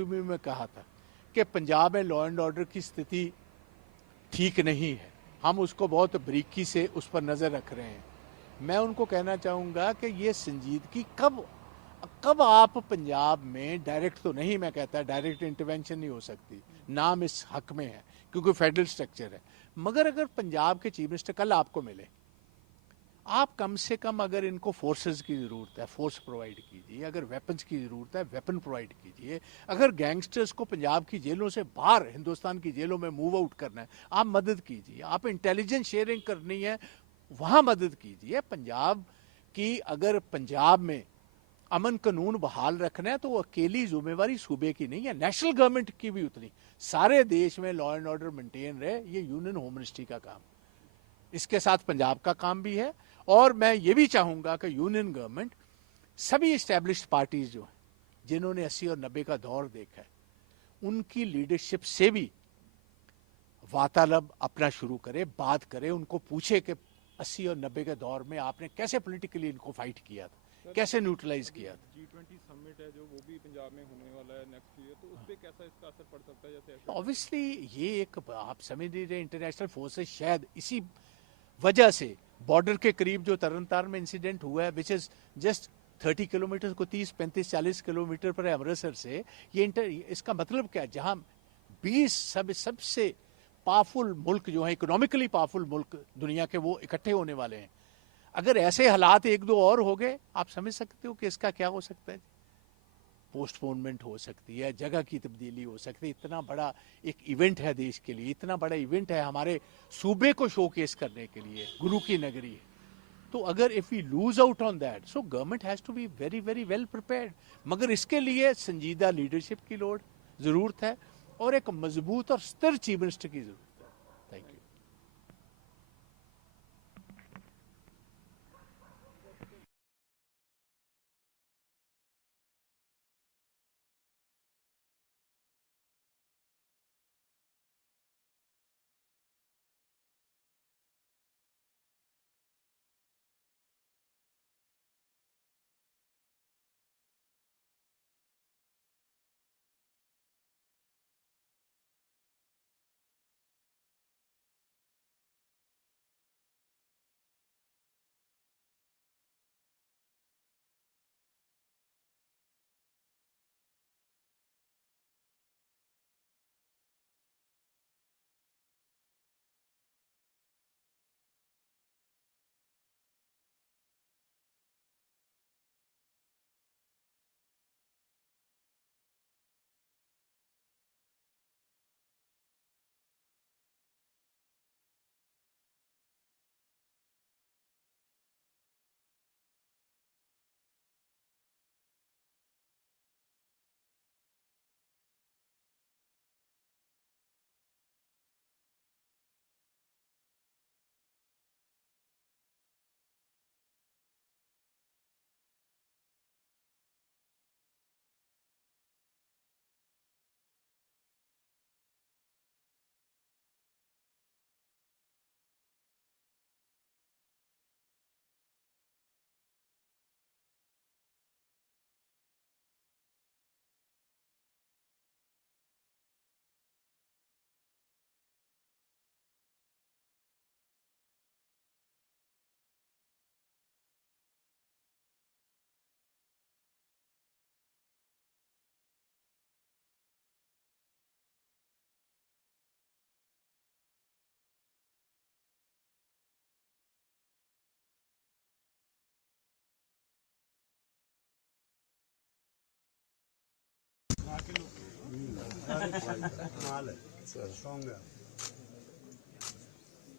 Interview में कहा था कि पंजाब में लॉ एंड ऑर्डर की स्थिति ठीक नहीं है, हम उसको बहुत बारीकी से उस पर नज़र रख रहे हैं। मैं उनको कहना चाहूँगा कि ये संजीदगी कब आप पंजाब में डायरेक्ट तो नहीं, मैं कहता डायरेक्ट इंटरवेंशन नहीं हो सकती, नाम इस हक में है क्योंकि फेडरल स्ट्रक्चर है, मगर अगर पंजाब के चीफ मिनिस्टर कल आपको मिले, आप कम से कम अगर इनको फोर्सेस की ज़रूरत है फोर्स प्रोवाइड कीजिए, अगर वेपन्स की ज़रूरत है वेपन प्रोवाइड कीजिए, अगर गैंगस्टर्स को पंजाब की जेलों से बाहर हिंदुस्तान की जेलों में मूव आउट करना है आप मदद कीजिए, आप इंटेलिजेंस शेयरिंग करनी है वहाँ मदद कीजिए। पंजाब की अगर पंजाब में अमन कानून बहाल रखना है तो वो अकेली जिम्मेवारी सूबे की नहीं है, नेशनल गवर्नमेंट की भी उतनी, सारे देश में लॉ एंड ऑर्डर मेंटेन रहे, ये यूनियन होम मिनिस्ट्री का काम, इसके साथ पंजाब का काम भी है। और मैं ये भी चाहूँगा कि यूनियन गवर्नमेंट सभी इस्टेब्लिश्ड पार्टीज जो हैं जिन्होंने 80 और 90 का दौर देखा है उनकी लीडरशिप से भी वार्तालाप अपना शुरू करे, बात करे, उनको पूछे कि 80 और 90 के दौर में आपने कैसे पॉलिटिकली इनको फाइट किया था, कैसे न्यूट्रलाइज किया था। G20 समिट है जो वो भी पंजाब में होने वाला है नेक्स्ट ईयर, तो उस पर कैसा इसका असर पड़ सकता है? जैसे ऑब्वियसली ये एक आप समझ लीजिए इंटरनेशनल फोर्सेस शायद इसी वजह से बॉर्डर के करीब जो तरनतार में इंसिडेंट हुआ है विच इज जस्ट 30 किलोमीटर को 30, 35, 40 किलोमीटर पर है अमृतसर से, इसका मतलब क्या है, जहां 20 सबसे पावरफुल मुल्क जो है, इकोनॉमिकली पावरफुल मुल्क दुनिया के, वो इकट्ठे होने वाले हैं, अगर ऐसे हालात एक दो और हो गए आप समझ सकते हो कि इसका क्या हो सकता है, पोस्टपोनमेंट हो सकती है, जगह की तब्दीली हो सकती है। इतना बड़ा एक इवेंट है देश के लिए, इतना बड़ा इवेंट है हमारे सूबे को शोकेस करने के लिए, गुरु की नगरी है, तो अगर if we lose out on that so government has to be very very well prepared, मगर इसके लिए संजीदा लीडरशिप की लोड़ जरूरत है और एक मजबूत और स्थिर चीफ मिनिस्टर की जरूरत है। Thank you.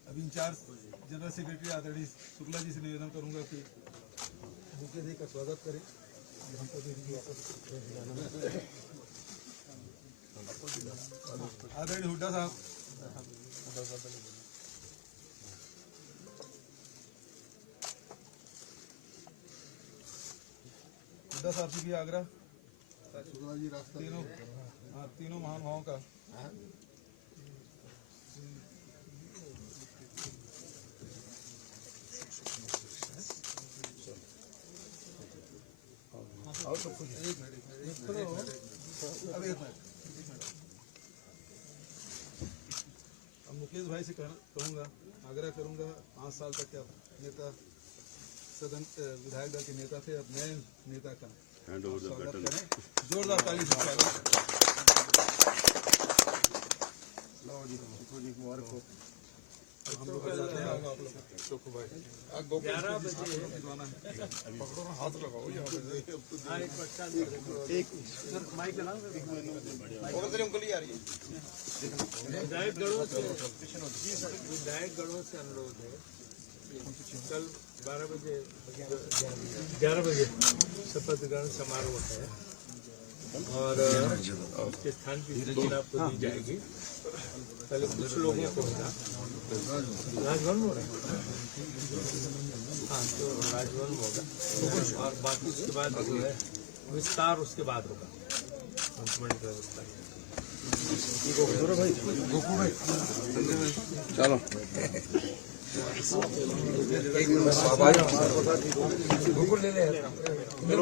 अभी इंचार्ज जनरल सेक्रेटरी आदरणीय शुक्ला जी से निवेदन करूंगा कि बुके दे का स्वागत करें। आदरणीय हुड्डा साहब, हुड्डा साहब से भी आग्रह, तीनों महानुभावों का और सब कुछ अब एक मिनट अब मुकेश भाई से कहूँगा, आग्रह करूँगा, 5 साल तक क्या नेता सदन विधायक दल के नेता थे, अब नए नेता का स्वागत करें, जोरदार ताली से स्वागत। हम लोग जाते हैं, आप लोग सुखू भाई 11 बजे पकड़ो ना, हाथ लगाओ यहाँ पे एक माइक लगाओ, उंगली आ रही है। विधायक गणों से अनुरोध है, कल 11 बजे शपथ ग्रहण समारोह है और उसके स्थान की सूचना आपको दी जाएगी। पहले कुछ लोगों को होगा राजभवन में, हाँ तो राजभवन में होगा और बाकी उसके बाद जो है विस्तार उसके बाद होगा मंत्रिमंडल का विस्तार। चलो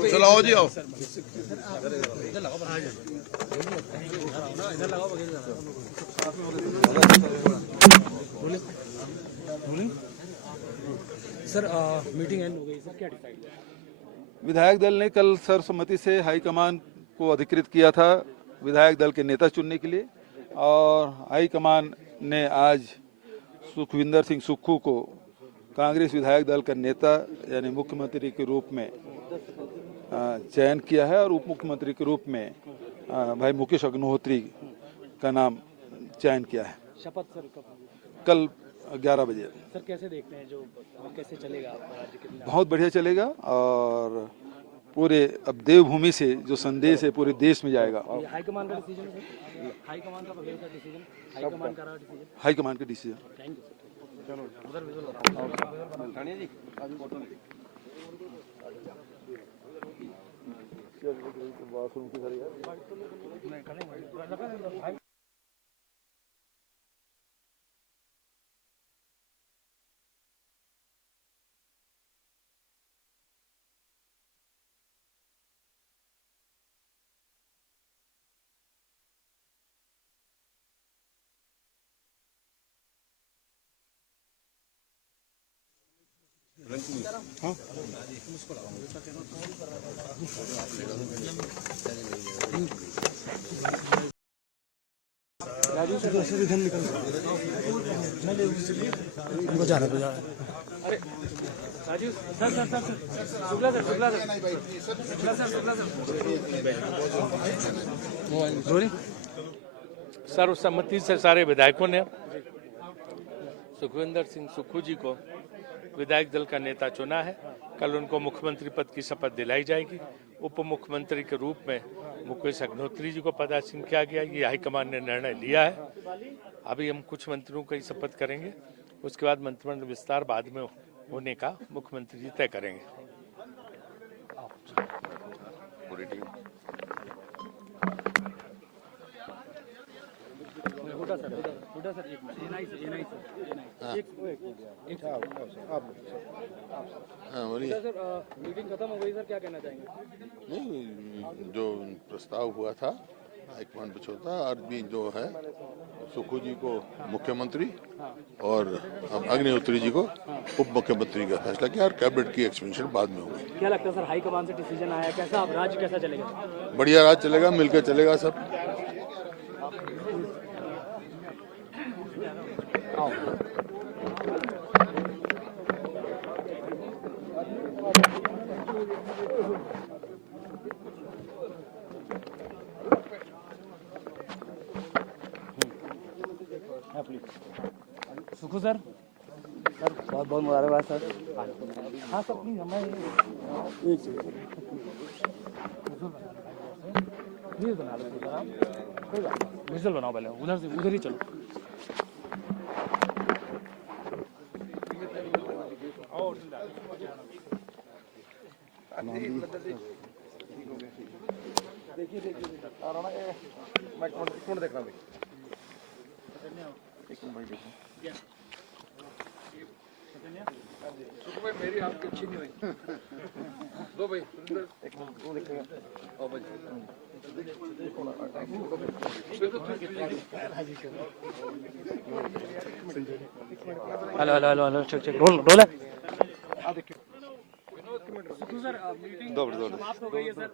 चलो आओ जी, आओ। सर मीटिंग एंड हो गई सर, क्या डिसाइड हुआ? विधायक दल ने कल सर्वसम्मति से हाईकमान को अधिकृत किया था विधायक दल के नेता चुनने के लिए, और हाईकमान ने आज सुखविंदर सिंह सुक्खू को कांग्रेस विधायक दल का नेता यानी मुख्यमंत्री के रूप में चयन किया है, और उप मुख्यमंत्री के रूप में भाई मुकेश अग्निहोत्री का नाम चयन किया है। शपथ सर कब? कल 11 बजे। सर कैसे देखते हैं जो कैसे चलेगा आपका राज्य के? बहुत बढ़िया चलेगा, और पूरे अब देवभूमि से जो संदेश है पूरे देश में जाएगा। हाईकमान का डिसीजन है, हाईकमान का डिसीजन, हाईकमान का डिसीजन, हाईकमान का डिसीजन। Thank you sir. चलो उधर visual Rajiv sir sir sir Shukla sir Shukla sir Shukla sir Shukla sir सर्वसम्मति से सारे विधायकों ने सुखविंदर सिंह सुक्खू जी को विधायक दल का नेता चुना है। कल उनको मुख्यमंत्री पद की शपथ दिलाई जाएगी। उप मुख्यमंत्री के रूप में मुकेश अग्निहोत्री जी को पदासीन किया गया। ये हाईकमान ने निर्णय लिया है। अभी हम कुछ मंत्रियों की शपथ करेंगे, उसके बाद मंत्रिमंडल विस्तार बाद में होने का मुख्यमंत्री जी तय करेंगे। मीटिंग खत्म हो गई सर, क्या कहना चाहेंगे? नहीं, जो प्रस्ताव हुआ था हाईकमान पे छोड़ा, आज भी जो है सुक्खू जी को मुख्यमंत्री और अग्निहोत्री जी को उप मुख्यमंत्री का फैसला किया, और कैबिनेट की एक्सपेंशन बाद में होगी। क्या लगता है सर, हाईकमान से डिसीजन आया, कैसा अब राज्य कैसा चलेगा? बढ़िया राज चलेगा, मिलकर चलेगा सब। सुखू सर, सर बहुत बहुत मुबारकबाद सर। हाँ सर प्लीज हमें एक प्लीज बना लो सर, आप कोई बात नहीं, विजुअल बनाओ पहले, उधर से उधर ही चलो। देखिए मैं कौन देख रहा हूँ, एक मिनट भाई देखो। मेरी आपकी अच्छी नहीं हुई दो भाई hello hello hello hello check check roll roll है समाप्त हो गई है सर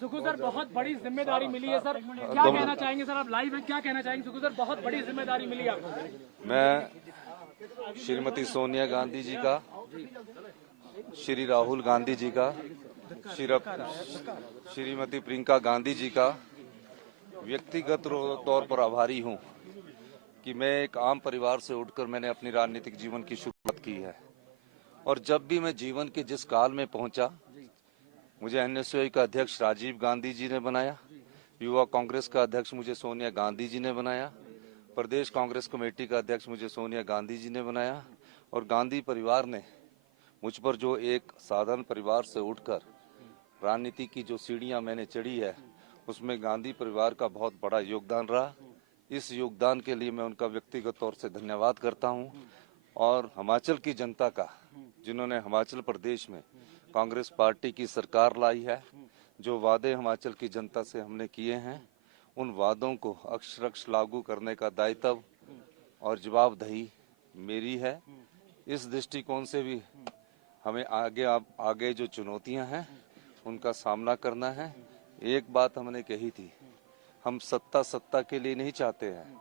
सुखू सर बहुत बड़ी जिम्मेदारी मिली है सर क्या कहना चाहेंगे सर आप लाइव हैं क्या कहना चाहेंगे सुखू सर बहुत बड़ी जिम्मेदारी मिली आपको मैं श्रीमती सोनिया गांधी जी का, श्री राहुल गांधी जी का, श्रीमती प्रियंका गांधी जी का व्यक्तिगत तौर पर आभारी हूं कि मैं एक आम परिवार से उठकर मैंने अपनी राजनीतिक जीवन की शुरुआत की है। और जब भी मैं जीवन के जिस काल में पहुंचा, मुझे एनएसयूआई का अध्यक्ष राजीव गांधी जी ने बनाया, युवा कांग्रेस का अध्यक्ष मुझे सोनिया गांधी जी ने बनाया, प्रदेश कांग्रेस कमेटी का अध्यक्ष मुझे सोनिया गांधी जी ने बनाया, और गांधी परिवार ने मुझ पर जो एक साधारण परिवार से उठकर राजनीति की जो सीढ़ियां मैंने चढ़ी है, उसमें गांधी परिवार का बहुत बड़ा योगदान रहा। इस योगदान के लिए मैं उनका व्यक्तिगत तौर से धन्यवाद करता हूं। और हिमाचल की जनता का, जिन्होंने हिमाचल प्रदेश में कांग्रेस पार्टी की सरकार लाई है, जो वादे हिमाचल की जनता से हमने किए हैं, उन वादों को अक्षरशः लागू करने का दायित्व और जवाबदेही मेरी है। इस दृष्टिकोण से भी हमें आगे जो चुनौतियां हैं उनका सामना करना है। एक बात हमने कही थी, हम सत्ता के लिए नहीं चाहते हैं,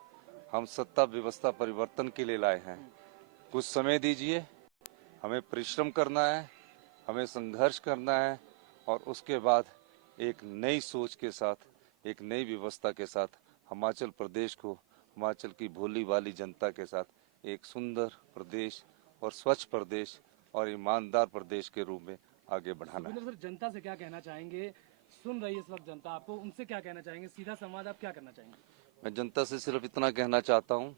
हम सत्ता व्यवस्था परिवर्तन के लिए लाए हैं। कुछ समय दीजिए, हमें परिश्रम करना है, हमें संघर्ष करना है, और उसके बाद एक नई सोच के साथ, एक नई व्यवस्था के साथ हिमाचल प्रदेश को, हिमाचल की भोली वाली जनता के साथ एक सुंदर प्रदेश और स्वच्छ प्रदेश और ईमानदार प्रदेश के रूप में आगे बढ़ाना है। सर जनता से क्या कहना चाहेंगे, सुन रही है इस वक्त जनता आपको, उनसे क्या कहना चाहेंगे, सीधा संवाद आप क्या करना चाहेंगे? मैं जनता से सिर्फ इतना कहना चाहता हूं,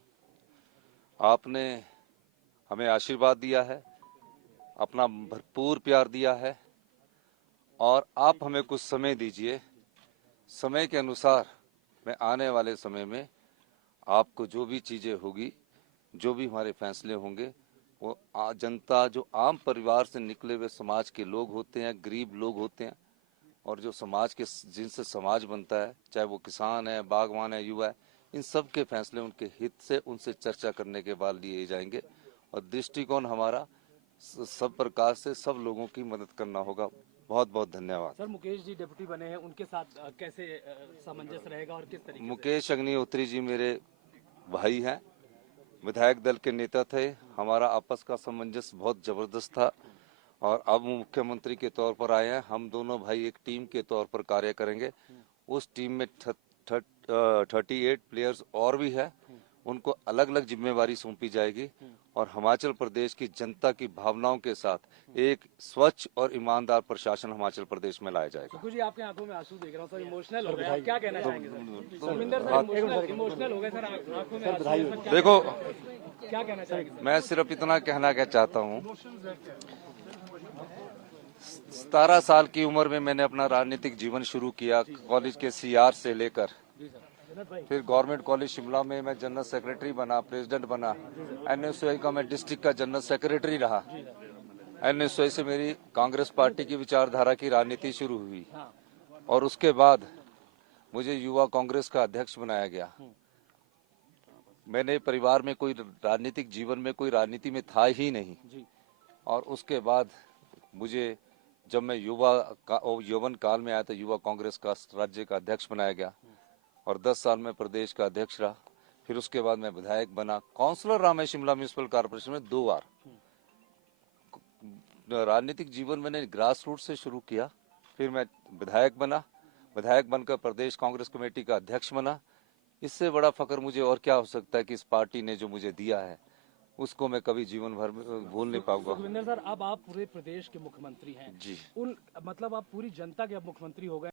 आपने हमें आशीर्वाद दिया है, अपना भरपूर प्यार दिया है, और आप हमें कुछ समय दीजिए। समय के अनुसार मैं आने वाले समय में आपको जो भी चीजें होगी, जो भी हमारे फैसले होंगे, वो जनता, जो आम परिवार से निकले हुए समाज के लोग होते हैं, गरीब लोग होते हैं, और जो समाज के, जिनसे समाज बनता है, चाहे वो किसान है, बागवान है, युवा है, इन सब के फैसले उनके हित से, उनसे चर्चा करने के बाद लिए जाएंगे। और दृष्टिकोण हमारा सब प्रकार से सब लोगों की मदद करना होगा। बहुत बहुत धन्यवाद। सर मुकेश जी डिप्टी बने हैं, उनके साथ कैसे सामंजस्य रहेगा और किस तरीके? मुकेश अग्निहोत्री जी मेरे भाई हैं, विधायक दल के नेता थे, हमारा आपस का सामंजस्य बहुत जबरदस्त था, और अब मुख्यमंत्री के तौर पर आए हैं। हम दोनों भाई एक टीम के तौर पर कार्य करेंगे। उस टीम में 38 प्लेयर्स और भी है, उनको अलग अलग जिम्मेवारी सौंपी जाएगी, और हिमाचल प्रदेश की जनता की भावनाओं के साथ एक स्वच्छ और ईमानदार प्रशासन हिमाचल प्रदेश में लाया जाएगा। सुखू जी आपकी आंखों में आंसू देख रहा हूँ सर, इमोशनल हो गए, आप क्या कहना चाहेंगे सर? शर्मिंदर सर इमोशनल हो गए सर, आंखों में आंसू। देखो, क्या कहना चाहेंगे? मैं सिर्फ इतना कहना चाहता हूँ, 17 साल की उम्र में मैंने अपना राजनीतिक जीवन शुरू किया, कॉलेज के सीआर से लेकर, फिर गवर्नमेंट कॉलेज शिमला में मैं जनरल सेक्रेटरी बना, प्रेसिडेंट बना, एनएसयूआई का मैं डिस्ट्रिक्ट का जनरल सेक्रेटरी रहा। एनएसयूआई से मेरी कांग्रेस पार्टी की विचारधारा की राजनीति शुरू हुई, और उसके बाद मुझे युवा कांग्रेस का अध्यक्ष बनाया गया। मैंने परिवार में कोई राजनीतिक जीवन में कोई राजनीति में था ही नहीं, और उसके बाद मुझे, जब मैं यौवन काल में आया तो युवा कांग्रेस का राज्य का अध्यक्ष बनाया गया, और 10 साल में प्रदेश का अध्यक्ष रहा। फिर उसके बाद मैं विधायक बना, काउंसलर रहा मैं शिमला म्यूनिसिपल कॉर्पोरेशन में 2 बार। राजनीतिक जीवन मैंने ग्रास रूट से शुरू किया, फिर मैं विधायक बना, विधायक बनकर प्रदेश कांग्रेस कमेटी का अध्यक्ष बना, इससे बड़ा फख्र मुझे और क्या हो सकता है कि इस पार्टी ने जो मुझे दिया है उसको मैं कभी जीवन भर में भूल नहीं पाऊंगा। सुखविंदर सर, अब आप पूरे प्रदेश के मुख्यमंत्री हैं जी। मतलब आप पूरी जनता के अब मुख्यमंत्री हो गए।